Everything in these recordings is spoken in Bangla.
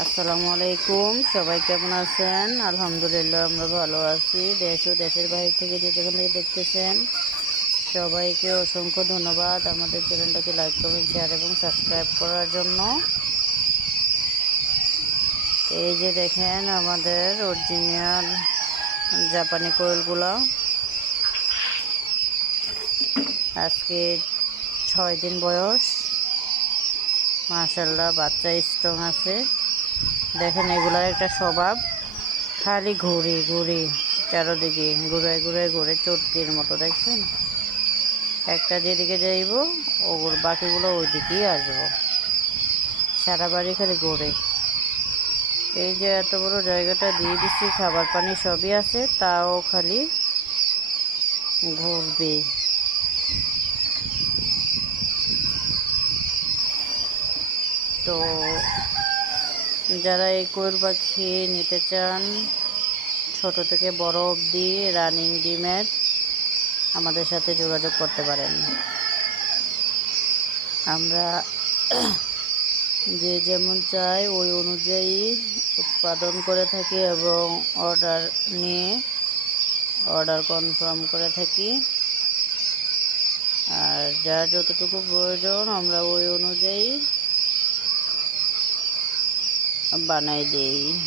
আসসালামু আলাইকুম, সবাই কেমন আছেন? আলহামদুলিল্লাহ, আমরা ভালো আছি। দেশ ও দেশের বাইরে থেকে যে যেখান থেকে দেখতেছেন, সবাইকে অসংখ্য ধন্যবাদ আমাদের চ্যানেলটাকে লাইক কমেন্ট শেয়ার এবং সাবস্ক্রাইব করার জন্য। এই যে দেখেন আমাদের অরিজিনাল জাপানি কোয়েলগুলো। আজকে ছয় দিন বয়স। মাশাল্লাহ বাচ্চা স্ট্রং আছে। দেখেন এগুলার একটা স্বভাব। খালি ঘুরি ঘুরি চারোদিকে ঘুরে ঘুরে ঘুরে চটকির মতো, দেখছেন? একটা যেদিকে যাইব, ওগুলো বাকিগুলো ওই দিকেই আসব। সারা বাড়ি খালি ঘুরে। এই যে এত বড় জায়গাটা দিয়ে দিচ্ছি খাবার পানি সবই আছে, তাও খালি ঘুরবে। তো যারা এই কোয়েল পাখি নিতে চান, ছোট থেকে বড় অবধি রানিং ডিমের আমাদের সাথে যোগাযোগ করতে পারেন। আমরা যে যেমন চাই, ওই অনুযায়ী উৎপাদন করে থাকি এবং অর্ডার নিয়ে অর্ডার কনফার্ম করে থাকি। আর যার যতটুকু প্রয়োজন, আমরা ওই অনুযায়ী বানাই দেই।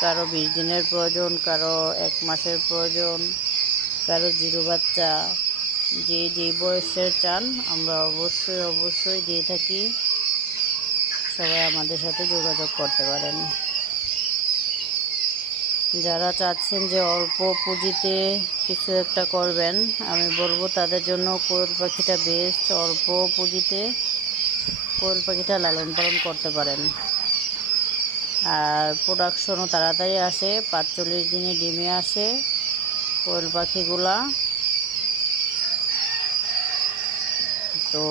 কারও বিশ দিনের প্রয়োজন, কারও এক মাসের প্রয়োজন, কারও জিরো বাচ্চা। যে যে বয়সের চান, আমরা অবশ্যই অবশ্যই দিয়ে থাকি। সবাই আমাদের সাথে যোগাযোগ করতে পারেন। যারা চাচ্ছেন যে অল্প পুঁজিতে কিছু একটা করবেন, আমি বলব তাদের জন্য কোয়েল পাখিটা বেস্ট অল্প পুঁজিতে কোয়েল পাখিটা লালন পালন করতে পারেন। আর প্রোডাকশনও তাড়াতাড়ি আসে, পাঁচচল্লিশ দিনে ডিমে আসে, কোয়েল পাখিগুলা। তো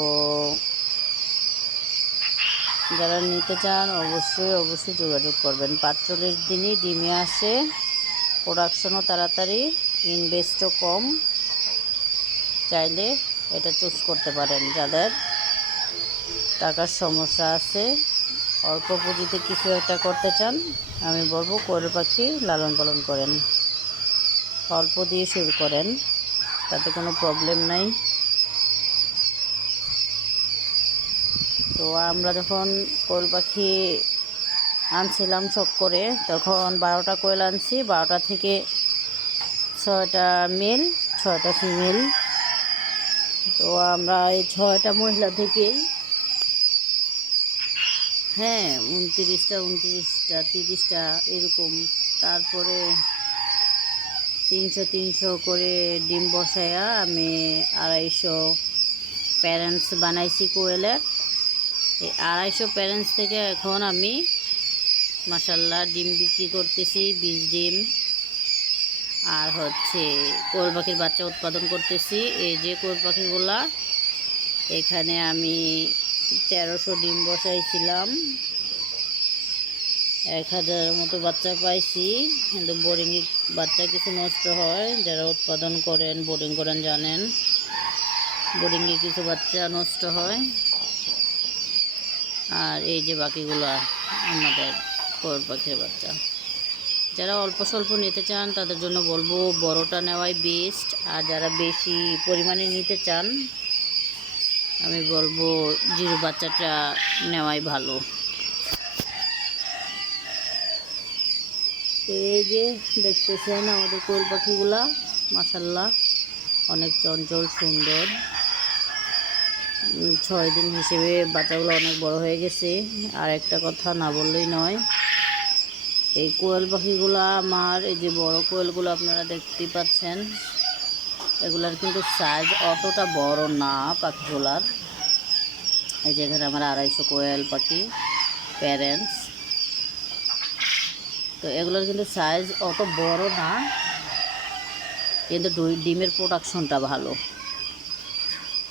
যারা নিতে চান, অবশ্যই অবশ্যই যোগাযোগ করবেন। পাঁচচল্লিশ দিনই ডিমে আসে প্রোডাকশনও তাড়াতাড়ি ইনভেস্টও কম। চাইলে এটা চুজ করতে পারেন যাদের টাকার সমস্যা আছে। অল্প পুঁজিতে কিছু একটা করতে চান, আমি বলব কোয়েল পাখি লালন পালন করেন। অল্প দিয়ে শুরু করেন, তাতে কোনো প্রবলেম নাই। তো আমরা যখন কোয়েল পাখি আনছিলাম শখ করে, তখন বারোটা কোয়েল আনছি। বারোটা থেকে ছয়টা মেল ছয়টা ফিমেল তো আমরা এই ছয়টা মহিলা থেকেই হ্যাঁ উনতিরিশটা উনতিরিশটা, তিরিশটা এরকম। তারপরে তিনশো তিনশো করে ডিম বসায়া আমি আড়াইশো প্যারেন্টস বানাইছি কোয়েলের এই আড়াইশো প্যারেন্টস থেকে এখন আমি মাসাল্লাহ ডিম বিক্রি করতেছি বীজ ডিম। আর হচ্ছে কোয়েল পাখির বাচ্চা উৎপাদন করতেছি। এই যে কোয়েল পাখিগুলা, এখানে আমি তেরোশো ডিম বসাইছিলাম। এক হাজারের মতো বাচ্চা পাইছি। কিন্তু বোরিংয়ে বাচ্চা কিছু নষ্ট হয়। যারা উৎপাদন করেন বোরিং করেন জানেন বোরিংয়ে কিছু বাচ্চা নষ্ট হয়। আর এই যে বাকিগুলো আমাদের কোয়েল পাখির বাচ্চা। যারা অল্প স্বল্প নিতে চান, তাদের জন্য বলব বড়টা নেওয়াই বেস্ট আর যারা বেশি পরিমাণে নিতে চান আমি বলব জিরো বাচ্চাটা নেওয়াই ভালো। এই যে দেখতেছেন আমাদের কোয়েল পাখিগুলা মাসাল্লাহ অনেক চঞ্চল, সুন্দর। ছয় দিন হিসেবে বাচ্চাগুলো অনেক বড় হয়ে গেছে। আর একটা কথা না বললেই নয়, এই কোয়েল পাখিগুলো, আমার এই যে বড় কোয়েলগুলো আপনারা দেখতেই পাচ্ছেন এগুলার কিন্তু সাইজ অতটা বড় না পাখিগুলার এই যে এখানে আমার আড়াইশো কোয়েল পাখি প্যারেন্টস তো এগুলোর কিন্তু সাইজ অত বড় না, কিন্তু ডিমের প্রোডাকশনটা ভালো।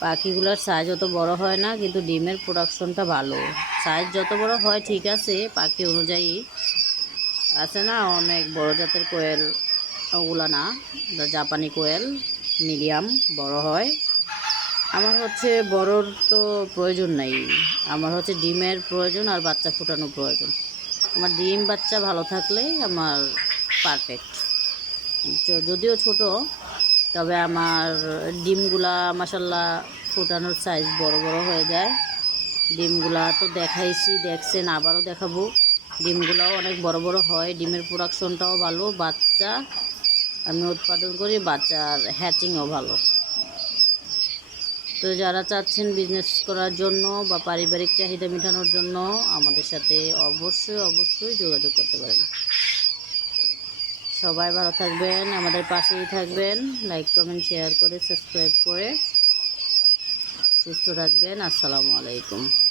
পাখিগুলোর সাইজ অত বড় হয় না, কিন্তু ডিমের প্রোডাকশনটা ভালো। সাইজ যত বড় হয়, ঠিক আছে, পাখি অনুযায়ী। আছে না, অনেক বড় জাতের কোয়েল, ওগুলা না, জাপানি কোয়েল। মিডিয়াম, বড় হয়। আমার হচ্ছে বড়র তো প্রয়োজন নাই। আমার হচ্ছে ডিমের প্রয়োজন আর বাচ্চা ফোটানো প্রয়োজন। আমার ডিম বাচ্চা ভালো থাকলে আমার পারফেক্ট যদিও ছোট, তবে আমার ডিমগুলা মাসাল্লাহ ফুটানোর সাইজ বড় বড় হয়ে যায়। ডিমগুলা তো দেখাইছি, দেখছেন, আবারও দেখাবো। ডিমগুলাও অনেক বড় বড় হয়, ডিমের প্রোডাকশনটাও ভালো, বাচ্চা আমি উৎপাদন করি, বাচ্চার হ্যাচিংও ভালো। তো যারা চাচ্ছেন বিজনেস করার জন্য বা পারিবারিক চাহিদা মেটানোর জন্য, আমাদের সাথে অবশ্যই অবশ্যই যোগাযোগ করতে পারেন। সবাই ভালো থাকবেন, আমাদের পাশেই থাকবেন। লাইক কমেন্ট শেয়ার করে সাবস্ক্রাইব করে সুস্থ থাকবেন। আসসালামু আলাইকুম।